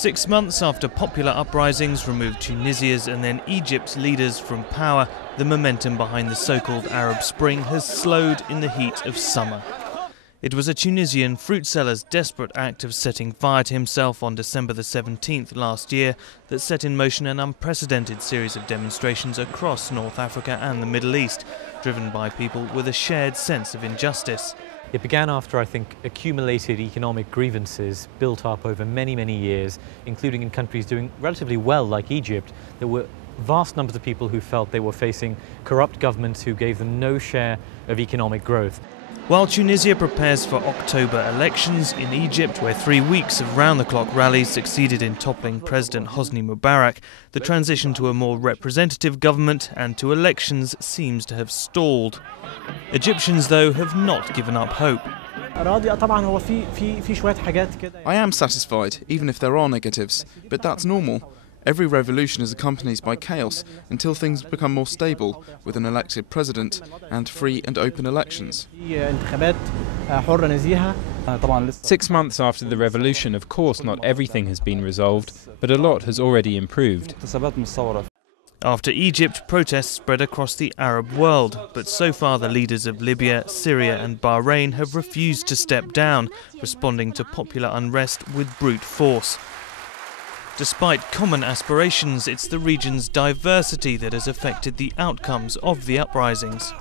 6 months after popular uprisings removed Tunisia's and then Egypt's leaders from power, the momentum behind the so-called Arab Spring has slowed in the heat of summer. It was a Tunisian fruit seller's desperate act of setting fire to himself on December the 17th last year that set in motion an unprecedented series of demonstrations across North Africa and the Middle East, driven by people with a shared sense of injustice. It began after, I think, accumulated economic grievances built up over many, many years, including in countries doing relatively well like Egypt. There were vast numbers of people who felt they were facing corrupt governments who gave them no share of economic growth. While Tunisia prepares for October elections, in Egypt, where 3 weeks of round-the-clock rallies succeeded in toppling President Hosni Mubarak, the transition to a more representative government and to elections seems to have stalled. Egyptians, though, have not given up hope. I am satisfied, even if there are negatives, but that's normal. Every revolution is accompanied by chaos until things become more stable, with an elected president and free and open elections. 6 months after the revolution, of course not everything has been resolved, but a lot has already improved. After Egypt, protests spread across the Arab world, but so far the leaders of Libya, Syria and Bahrain have refused to step down, responding to popular unrest with brute force. Despite common aspirations, it's the region's diversity that has affected the outcomes of the uprisings.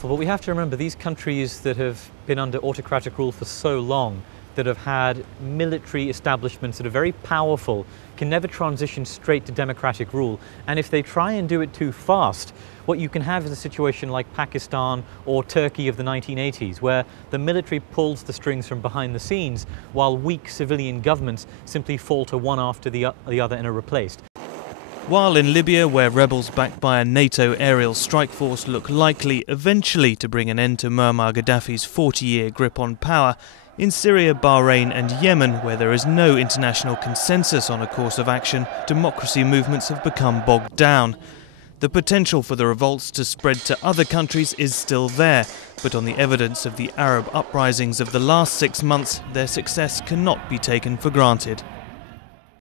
But we have to remember, these countries that have been under autocratic rule for so long, that have had military establishments that are very powerful, can never transition straight to democratic rule. And if they try and do it too fast, what you can have is a situation like Pakistan or Turkey of the 1980s, where the military pulls the strings from behind the scenes, while weak civilian governments simply falter one after the other and are replaced. While in Libya, where rebels backed by a NATO aerial strike force look likely eventually to bring an end to Muammar Gaddafi's 40-year grip on power, in Syria, Bahrain and Yemen, where there is no international consensus on a course of action, democracy movements have become bogged down. The potential for the revolts to spread to other countries is still there, but on the evidence of the Arab uprisings of the last 6 months, their success cannot be taken for granted.